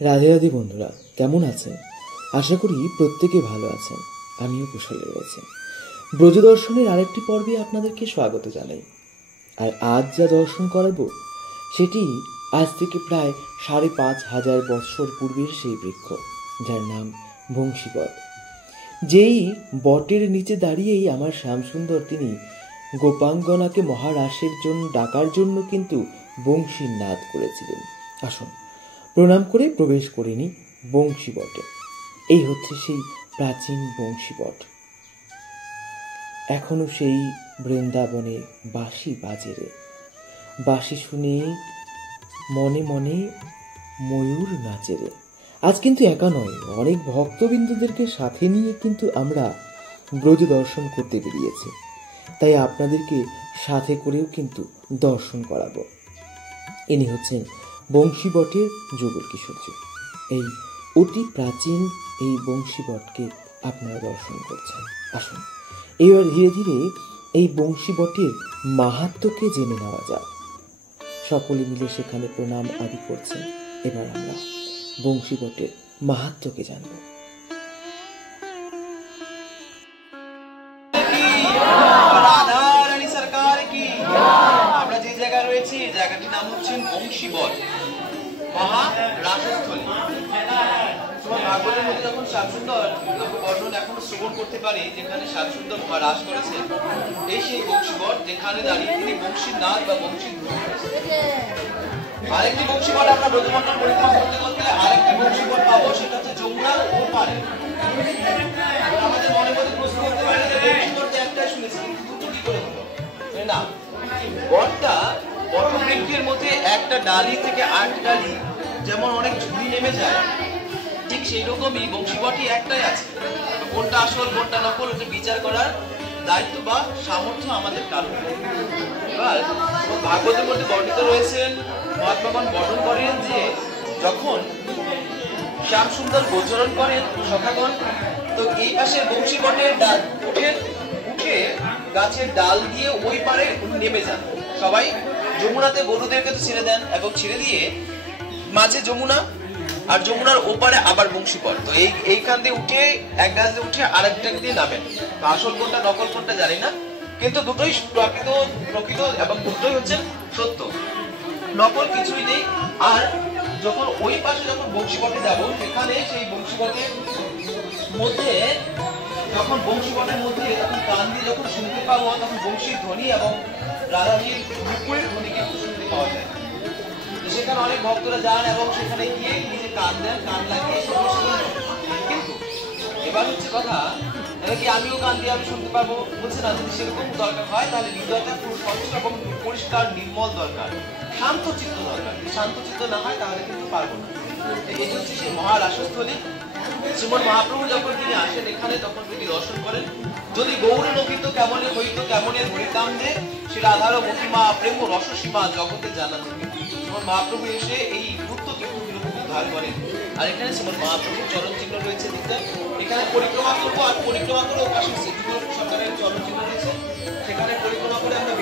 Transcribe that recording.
রাধে রাধে বন্ধুরা, কেমন আছেন? আশা করি প্রত্যেকে ভালো আছেন। আমিও কুশলে রয়েছি। ব্রজদর্শনের আরেকটি পর্বে আপনাদেরকে স্বাগত জানাই। আর আজ যা দর্শন করাবো সেটি আজ থেকে প্রায় ৫,৫০০ বৎসর পূর্বের সেই বৃক্ষ, যার নাম বংশীবট। যেই বটের নিচে দাঁড়িয়েই আমার শ্যামসুন্দর তিনি গোপাঙ্গনাকে মহারাসের জন্য ডাকার জন্য কিন্তু বংশীর নাদ করেছিলেন। আসুন প্রণাম করে প্রবেশ করিনি বংশীবটে। এই হচ্ছে সেই প্রাচীন বংশীবট। এখনো সেই বৃন্দাবনে বাঁশি বাজে রে, বাঁশি শুনে মনে মনে ময়ূর নাচে রে। আজ কিন্তু একা নয়, অনেক ভক্তবৃন্দদেরকে সাথে নিয়ে কিন্তু আমরা ব্রজ দর্শন করতে বেরিয়েছি। তাই আপনাদেরকে সাথে করেও কিন্তু দর্শন করাবো। ইনি হচ্ছেন বংশীবটের যুগল কিশোরজি। এই অতি প্রাচীন এই বংশীবটকে আপনারা দর্শন করছেন। আসুন এবার ধীরে ধীরে এই বংশীবটের মাহাত্ম্যকে জেনে নেওয়া যাক। সকলে মিলে সেখানে প্রণাম আদি করছেন। এবার আমরা বংশীবটের মাহাত্ম্যকে জানব। আমরা যে জায়গায় রয়েছি, জায়গাটির নাম হচ্ছে বংশীবট মহারাসস্থলী। ভাগবতের মধ্যে যখন শ্যামসুন্দর বর্ণন এখনো শ্রবণ করতে পারি, যেখানে শ্যামসুন্দর মহারাস করেছে, এই সেই বংশীবট, যেখানে দাঁড়িয়ে তিনি বংশীর নাদ বা বংশীর ধ্বনি করেছেন। আরেকটি বংশীবট আমরা ব্রজমণ্ডল পরিক্রমা করতে করতে আরেকটি বংশীবট পাবো, সেটা হচ্ছে যমুনার ওপারে। আমাদের মনে মধ্যে প্রশ্ন করতে পারে যে বংশীবট তো একটাই শুনেছি, কিন্তু দুটো কি করে হলো? না, বটটা বটবৃক্ষের মধ্যে একটা ডালি থেকে আরেকটা ডালি যেমন অনেক ঝুড়ি নেমে যায়, ঠিক সেই রকমই বংশীবটই একটাই আছে। কোনটা আসল কোনটা নকল ওটা বিচার করার দায়িত্ব বা সামর্থ্য আমাদের কারণ। এবার ভাগবতের মধ্যে বর্ণিত রয়েছেন, মহাত্মাগণ বর্ণন করেন যে যখন শ্যামসুন্দর গোচরণ করেন সখাগণ, তো এই পাশে বংশীবটের উঠে গাছের ডাল দিয়ে ওই পারে নেমে যান। সবাই যমুনাতে গরুদেরকে তো ছেড়ে দেন, এবং ছেড়ে দিয়ে মাঝে যমুনা, আর যমুনার ওপারে আবার বংশীবট। তো এইখান দিয়ে উঠে এক গাছ দিয়ে উঠে আরেকটা দিয়ে নামেন। তো আসল কোনটা নকল কোনটা জানি না, কিন্তু দুটোই প্রকৃত এবং দুটোই হচ্ছে সত্য, নকল কিছুই নেই। আর যখন ওই পাশে যখন বংশীবটে যাব, সেখানে সেই বংশীবটের মধ্যে যখন কান দিয়ে যখন শুনতে পাবো, তখন বংশীর ধ্বনি এবং রাধাজির মুকুরের ধ্বনি কিন্তু শুনতে পাওয়া যায়। সেখানে অনেক ভক্তরা যান এবং সেখানে গিয়ে নিজে কান দেন, কান লাগিয়ে কিন্তু এবার হচ্ছে কথা, কি আমিও কান দিয়ে আমি শুনতে পারবো? বলছে না, যদি সেরকম দরকার হয় তাহলে হৃদয়টা পুরো স্বচ্ছ এবং পরিষ্কার নির্মল দরকার, শান্ত চিত্ত দরকার। শান্ত চিত্ত না হয় তাহলে কিন্তু পারবো না। এই হচ্ছে সেই মহারাসস্থলী। শ্রীমন মহাপ্রভু যখন তিনি আসেন এখানে, তখন তিনি দর্শন করেন, যদি গৌর লোকিত কেমনে হইত কেমনে হরিতাম দে, সে রাধার মহিমা প্রেম রসসীমা জগতে জানা থাকে। শ্রীমন মহাপ্রভু এসে এই গুপ্ত তীর্থগুলোকে উদ্ধার করেন। আর এখানে শ্রীমন মহাপ্রভুর চরণ চিহ্ন রয়েছে। এখানে পরিক্রমা করবো, আর পরিক্রমা করে ওপাশে সরকারের চরণ চিহ্ন রয়েছে, সেখানে পরিক্রমা করে আমরা